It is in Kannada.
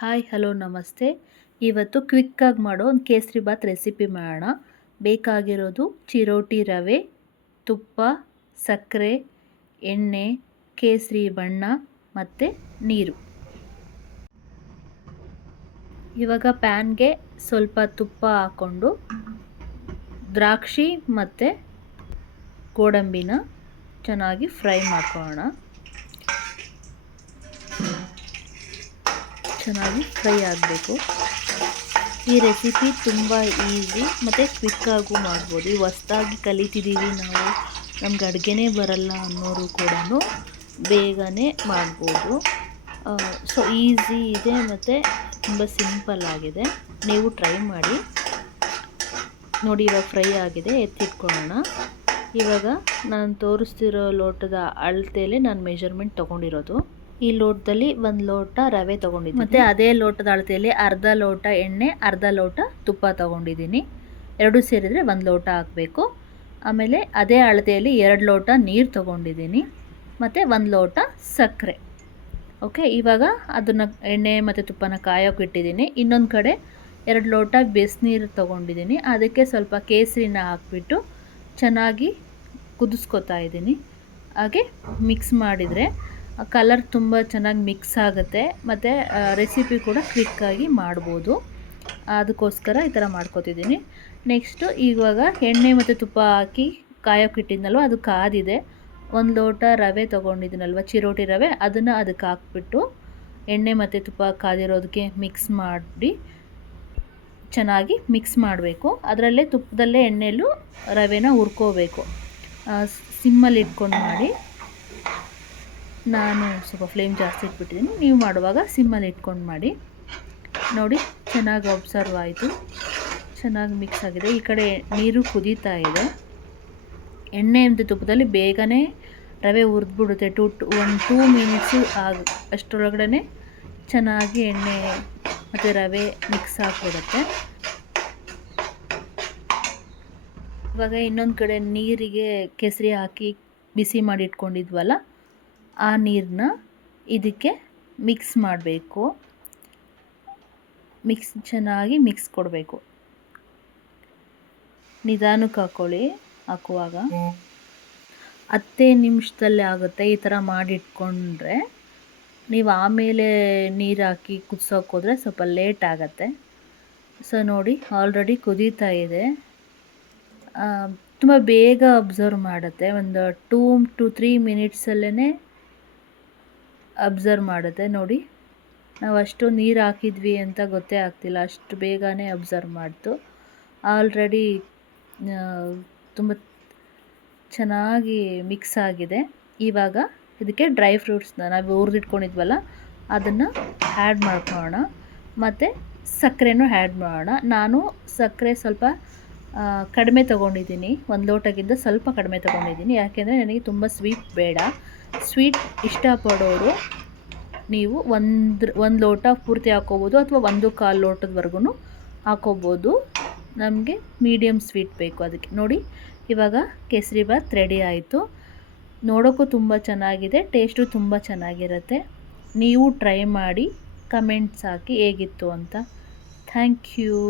ಹಾಯ್ ಹಲೋ ನಮಸ್ತೆ. ಇವತ್ತು ಕ್ವಿಕ್ಕಾಗಿ ಮಾಡೋ ಒಂದು ಕೇಸರಿ ಬಾತ್ ರೆಸಿಪಿ ಮಾಡೋಣ. ಬೇಕಾಗಿರೋದು ಚಿರೋಟಿ ರವೆ, ತುಪ್ಪ, ಸಕ್ಕರೆ, ಎಣ್ಣೆ, ಕೇಸರಿ ಬಣ್ಣ ಮತ್ತು ನೀರು. ಇವಾಗ ಪ್ಯಾನ್ಗೆ ಸ್ವಲ್ಪ ತುಪ್ಪ ಹಾಕ್ಕೊಂಡು ದ್ರಾಕ್ಷಿ ಮತ್ತು ಗೋಡಂಬಿನ ಚೆನ್ನಾಗಿ ಫ್ರೈ ಮಾಡ್ಕೊಳ್ಳೋಣ. ಚೆನ್ನಾಗಿ ಫ್ರೈ ಆಗಬೇಕು. ಈ ರೆಸಿಪಿ ತುಂಬ ಈಸಿ ಮತ್ತು ಕ್ವಿಕ್ಕಾಗೂ ಮಾಡ್ಬೋದು. ಈ ಹೊಸ್ದಾಗಿ ಕಲಿತಿದ್ದೀವಿ ನಾವು, ನಮ್ಗೆ ಅಡುಗೆನೇ ಬರಲ್ಲ ಅನ್ನೋರು ಕೂಡ ಬೇಗನೆ ಮಾಡ್ಬೋದು. ಸೊ ಈಸಿ ಇದೆ ಮತ್ತು ತುಂಬ ಸಿಂಪಲ್ ಆಗಿದೆ. ನೀವು ಟ್ರೈ ಮಾಡಿ ನೋಡಿ. ಇವಾಗ ಫ್ರೈ ಆಗಿದೆ, ಎತ್ತಿಟ್ಕೊಳ್ಳೋಣ. ಇವಾಗ ನಾನು ತೋರಿಸ್ತಿರೋ ಲೋಟದ ಅಳತೆಯಲ್ಲಿ ನಾನು ಮೆಜರ್ಮೆಂಟ್ ತೊಗೊಂಡಿರೋದು. ಈ ಲೋಟದಲ್ಲಿ 1 ಲೋಟ ರವೆ ತೊಗೊಂಡಿದ್ದೀನಿ ಮತ್ತು ಅದೇ ಲೋಟದ ಅಳತೆಯಲ್ಲಿ ಅರ್ಧ ಲೋಟ ಎಣ್ಣೆ, ಅರ್ಧ ಲೋಟ ತುಪ್ಪ ತೊಗೊಂಡಿದ್ದೀನಿ. ಎರಡು ಸೇರಿದರೆ 1 ಲೋಟ ಹಾಕಬೇಕು. ಆಮೇಲೆ ಅದೇ ಅಳತೆಯಲ್ಲಿ 2 ಲೋಟ ನೀರು ತೊಗೊಂಡಿದ್ದೀನಿ ಮತ್ತು 1 ಲೋಟ ಸಕ್ಕರೆ. ಓಕೆ, ಇವಾಗ ಅದನ್ನು ಎಣ್ಣೆ ಮತ್ತು ತುಪ್ಪನ ಕಾಯೋಕೆ ಇಟ್ಟಿದ್ದೀನಿ. ಇನ್ನೊಂದು ಕಡೆ 2 ಲೋಟ ಬಿಸಿನೀರು ತೊಗೊಂಡಿದ್ದೀನಿ. ಅದಕ್ಕೆ ಸ್ವಲ್ಪ ಕೇಸರಿನ ಹಾಕ್ಬಿಟ್ಟು ಚೆನ್ನಾಗಿ ಕುದಿಸ್ಕೊತಾ ಇದ್ದೀನಿ. ಹಾಗೆ ಮಿಕ್ಸ್ ಮಾಡಿದರೆ ಕಲರ್ ತುಂಬ ಚೆನ್ನಾಗಿ ಮಿಕ್ಸ್ ಆಗುತ್ತೆ ಮತ್ತು ರೆಸಿಪಿ ಕೂಡ ಕ್ವಿಕ್ಕಾಗಿ ಮಾಡ್ಬೋದು. ಅದಕ್ಕೋಸ್ಕರ ಈ ಥರ ಮಾಡ್ಕೊತಿದ್ದೀನಿ. ನೆಕ್ಸ್ಟು ಇವಾಗ ಎಣ್ಣೆ ಮತ್ತು ತುಪ್ಪ ಹಾಕಿ ಕಾಯೋಕೆ ಇಟ್ಟಿದ್ನಲ್ವ, ಅದು ಕಾದಿದೆ. 1 ಲೋಟ ರವೆ ತೊಗೊಂಡಿದ್ದೀನಲ್ವ, ಚಿರೋಟಿ ರವೆ, ಅದನ್ನು ಅದಕ್ಕೆ ಹಾಕ್ಬಿಟ್ಟು ಎಣ್ಣೆ ಮತ್ತು ತುಪ್ಪ ಕಾದಿರೋದಕ್ಕೆ ಮಿಕ್ಸ್ ಮಾಡಿ ಚೆನ್ನಾಗಿ ಮಿಕ್ಸ್ ಮಾಡಬೇಕು. ಅದರಲ್ಲೇ ತುಪ್ಪದಲ್ಲೇ ಎಣ್ಣೆಯಲ್ಲೂ ರವೆನ ಹುರ್ಕೋಬೇಕು. ಸಿಮ್ಮಲ್ಲಿ ಇಟ್ಕೊಂಡು ಮಾಡಿ. ನಾನು ಸ್ವಲ್ಪ ಫ್ಲೇಮ್ ಜಾಸ್ತಿ ಇಟ್ಬಿಟ್ಟಿದ್ದೀನಿ. ನೀವು ಮಾಡುವಾಗ ಸಿಮ್ಮಲ್ಲಿ ಇಟ್ಕೊಂಡು ಮಾಡಿ. ನೋಡಿ, ಚೆನ್ನಾಗಿ ಅಬ್ಸರ್ವ್ ಆಯಿತು, ಚೆನ್ನಾಗಿ ಮಿಕ್ಸ್ ಆಗಿದೆ. ಈ ಕಡೆ ನೀರು ಕುದೀತಾ ಇದೆ. ಎಣ್ಣೆ ಮತ್ತು ತುಪ್ಪದಲ್ಲಿ ಬೇಗನೆ ರವೆ ಹುರಿದ್ಬಿಡುತ್ತೆ. 2 ಮಿನಿಟ್ಸು ಅಷ್ಟರೊಳಗಡೆ ಚೆನ್ನಾಗಿ ಎಣ್ಣೆ ಮತ್ತು ರವೆ ಮಿಕ್ಸ್ ಆಗಿಬಿಡುತ್ತೆ. ಇವಾಗ ಇನ್ನೊಂದು ಕಡೆ ನೀರಿಗೆ ಕೇಸರಿ ಹಾಕಿ ಬಿಸಿ ಮಾಡಿ ಇಟ್ಕೊಂಡಿದ್ವಲ್ಲ, ಆ ನೀರನ್ನ ಇದಕ್ಕೆ ಮಿಕ್ಸ್ ಮಾಡಬೇಕು. ಚೆನ್ನಾಗಿ ಮಿಕ್ಸ್ ಕೊಡಬೇಕು. ನಿಧಾನಕ್ಕೆ ಹಾಕ್ಕೊಳ್ಳಿ. ಹಾಕುವಾಗ 10 ನಿಮಿಷದಲ್ಲಿ ಆಗುತ್ತೆ. ಈ ಥರ ಮಾಡಿಟ್ಕೊಂಡ್ರೆ ನೀವು ಆಮೇಲೆ ನೀರು ಹಾಕಿ ಕುದಿಸೋಕೆ ಹೋದರೆ ಸ್ವಲ್ಪ ಲೇಟ್ ಆಗುತ್ತೆ. ಸೊ ನೋಡಿ, ಆಲ್ರೆಡಿ ಕುದೀತಾ ಇದೆ. ತುಂಬ ಬೇಗ ಅಬ್ಸರ್ವ್ ಮಾಡುತ್ತೆ. ಒಂದು 2 to 3 ಮಿನಿಟ್ಸಲ್ಲೇ ಅಬ್ಸರ್ವ್ ಮಾಡುತ್ತೆ. ನೋಡಿ, ನಾವು ಅಷ್ಟು ನೀರು ಹಾಕಿದ್ವಿ ಅಂತ ಗೊತ್ತೇ ಆಗ್ತಿಲ್ಲ, ಅಷ್ಟು ಬೇಗನೆ ಅಬ್ಸರ್ವ್ ಮಾಡ್ತು. ಆಲ್ರೆಡಿ ತುಂಬ ಚೆನ್ನಾಗಿ ಮಿಕ್ಸ್ ಆಗಿದೆ. ಇವಾಗ ಇದಕ್ಕೆ ಡ್ರೈ ಫ್ರೂಟ್ಸ್ನ ನಾವು ಹುರಿದಿಟ್ಕೊಂಡಿದ್ವಲ್ಲ, ಅದನ್ನು ಆ್ಯಡ್ ಮಾಡ್ಕೊಳ್ಳೋಣ ಮತ್ತು ಸಕ್ಕರೆನೂ ಆ್ಯಡ್ ಮಾಡೋಣ. ನಾನು ಸಕ್ಕರೆ ಸ್ವಲ್ಪ ಕಡಿಮೆ ತೊಗೊಂಡಿದ್ದೀನಿ. 1 ಲೋಟಕ್ಕಿಂತ ಸ್ವಲ್ಪ ಕಡಿಮೆ ತೊಗೊಂಡಿದ್ದೀನಿ. ಯಾಕೆಂದರೆ ನನಗೆ ತುಂಬ ಸ್ವೀಟ್ ಬೇಡ. ಸ್ವೀಟ್ ಇಷ್ಟಪಡೋರು ನೀವು 1 ಲೋಟ ಪೂರ್ತಿ ಹಾಕ್ಕೋಬೋದು ಅಥವಾ 1/4 ಲೋಟದವರೆಗೂ ಹಾಕ್ಕೋಬೋದು. ನಮಗೆ ಮೀಡಿಯಮ್ ಸ್ವೀಟ್ ಬೇಕು ಅದಕ್ಕೆ. ನೋಡಿ, ಇವಾಗ ಕೇಸರಿ ಬಾತ್ ರೆಡಿ ಆಯಿತು. ನೋಡೋಕ್ಕೂ ತುಂಬ ಚೆನ್ನಾಗಿದೆ, ಟೇಸ್ಟು ತುಂಬ ಚೆನ್ನಾಗಿರುತ್ತೆ. ನೀವು ಟ್ರೈ ಮಾಡಿ, ಕಮೆಂಟ್ಸ್ ಹಾಕಿ ಹೇಗಿತ್ತು ಅಂತ. Thank you.